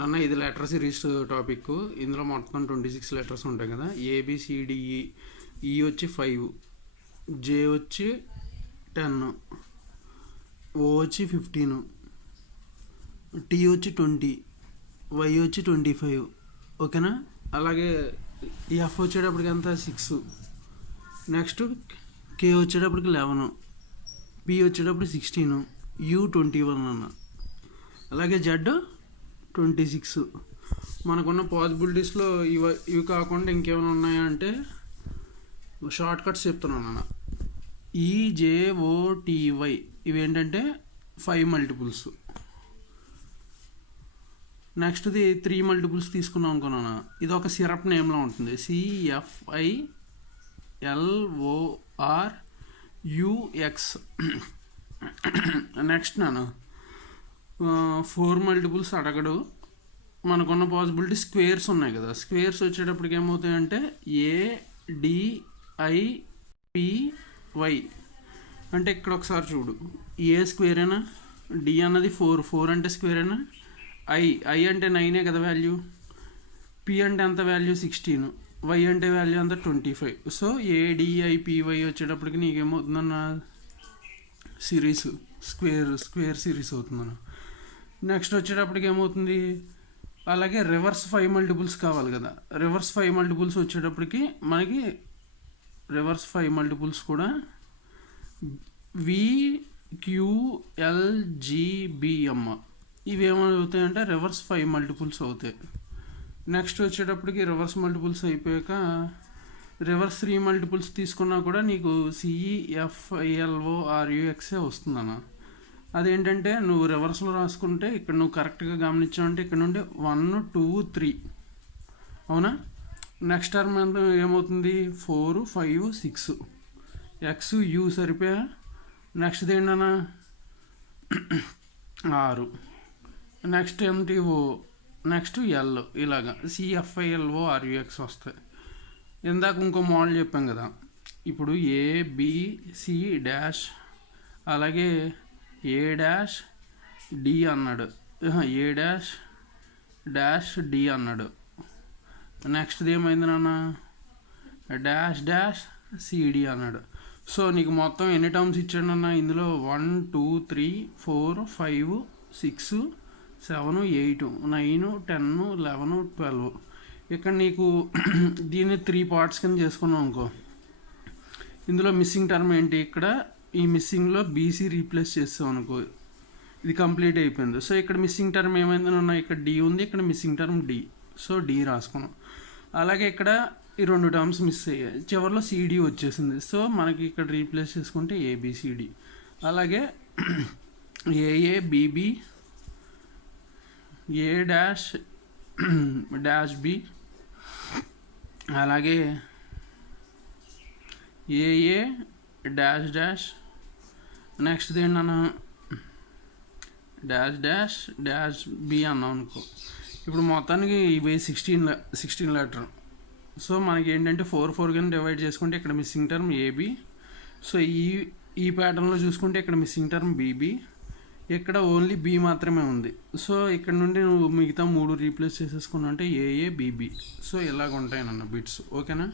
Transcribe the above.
నన్న ఇది letter series topic. ఇందులో మొత్తం 26 లెటర్స్ ఉంటాయి కదా. ఏబిసిడిఈ. ఈ వచ్చి 5, జే వచ్చి 10, ఓ వచ్చి 15, టీ వచ్చి 20, వై వచ్చి 25. ఓకేనా. అలాగే ఎఫ్ వచ్చేటప్పటికి ఎంత 6, నెక్స్ట్ కే వచ్చేటప్పటికి 11, పి వచ్చేటప్పుడు 16, యూ 21 అన్న. అలాగే జెడ్ 26. మనకున్న పాసిబిలిటీస్లో ఇవి కాకుండా ఇంకేమైనా ఉన్నాయా అంటే షార్ట్ కట్స్ చెప్తున్నాను అన్న. ఈజేఓటీవై ఇవి ఏంటంటే 5 మల్టిపుల్స్. నెక్స్ట్ది 3 మల్టిపుల్స్ తీసుకున్నాం అనుకున్నాను. ఇది ఒక సిరప్ నేమ్లో ఉంటుంది. CFILORUX. నెక్స్ట్ నాన్న 4 మల్టిపుల్స్ అడగడు. మనకున్న పాసిబిలిటీ స్క్వేర్స్ ఉన్నాయి కదా. స్క్వేర్స్ వచ్చేటప్పటికి ఏమవుతాయంటే ADIPY. అంటే ఇక్కడ ఒకసారి చూడు, ఏ స్క్వేరేనా, డి అన్నది 4 అంటే స్క్వేరేనా, ఐ అంటే 9 కదా వాల్యూ, పి అంటే ఎంత వాల్యూ 16, వై అంటే వాల్యూ అంతా 25. సో ADIPY వచ్చేటప్పటికి నీకేమవుతుందన్న సిరీస్ స్క్వేర్ సిరీస్ అవుతుందన్న. నెక్స్ట్ వచ్చేటప్పటికి ఏమవుతుంది, అలాగే రివర్స్ 5 మల్టిపుల్స్ కావాలి కదా. రివర్స్ 5 మల్టిపుల్స్ వచ్చేటప్పటికి మనకి రివర్స్ 5 మల్టిపుల్స్ కూడా VQLGBM. ఇవి ఏమవుతాయంటే రివర్స్ 5 మల్టిపుల్స్ అవుతాయి. నెక్స్ట్ వచ్చేటప్పటికి రివర్స్ మల్టిపుల్స్ అయిపోయాక రివర్స్ 3 మల్టిపుల్స్ తీసుకున్నా కూడా నీకు CFILORUX వస్తుందన్న. అదేంటంటే నువ్వు రివర్స్లో రాసుకుంటే ఇక్కడ నువ్వు కరెక్ట్గా గమనించావంటే ఇక్కడ నుండి 1, 2, 3 అవునా. నెక్స్ట్ టర్మ్ ఎంత ఏమవుతుంది 4, 5, 6, ఎక్స్ యూ సరిపోయా. నెక్స్ట్ ఏంటన్నా 6, నెక్స్ట్ MTO, నెక్స్ట్ ఎల్. ఇలాగా CFILORUX వస్తాయి. ఇందాక ఇంకో మోడల్ చెప్పాం కదా. ఇప్పుడు ABC డాష్, అలాగే A-D అన్నాడు, A-D అన్నాడు. నెక్స్ట్ది ఏమైంది నాన్న -CD అన్నాడు. సో నీకు మొత్తం ఎన్ని టర్మ్స్ ఇచ్చాడన్నా ఇందులో 1, 2, 3, 4, 5, 6, 7, 8, 9, 10, 11, 12. ఇక్కడ నీకు దీన్ని 3 పార్ట్స్ కింద చేసుకున్నాం అనుకో. ఇందులో మిస్సింగ్ టర్మ్ ఏంటి, ఇక్కడ ఈ మిస్సింగ్లో BC రీప్లేస్ చేస్తాం అనుకో, ఇది కంప్లీట్ అయిపోయింది. సో ఇక్కడ మిస్సింగ్ టర్మ్ ఏమైందన్నా, ఇక్కడ D ఉంది, ఇక్కడ missing term D. So D రాసుకున్నాం. అలాగే ఇక్కడ ఈ 2 టర్మ్స్ మిస్ అయ్యాయి, చివరిలో CD వచ్చేసింది. సో మనకి ఇక్కడ రీప్లేస్ చేసుకుంటే ABCD. అలాగే AABB, A-B, అలాగే AA డాష్, నెక్స్ట్ ఏంటన్నా -B అన్నాం అనుకో. ఇప్పుడు మొత్తానికి ఇవి 16 లెటర్. సో మనకి ఏంటంటే 4 కింద డివైడ్ చేసుకుంటే ఇక్కడ మిస్సింగ్ టర్మ్ AB. సో ఈ ప్యాటర్న్లో చూసుకుంటే ఇక్కడ మిస్సింగ్ టర్మ్ BB, ఇక్కడ ఓన్లీ B మాత్రమే ఉంది. సో ఇక్కడ నుండి నువ్వు మిగతా 3 రీప్లేస్ చేసేసుకున్నా అంటే AABB. సో ఇలాగ ఉంటాయి నన్ను బిట్స్. ఓకేనా.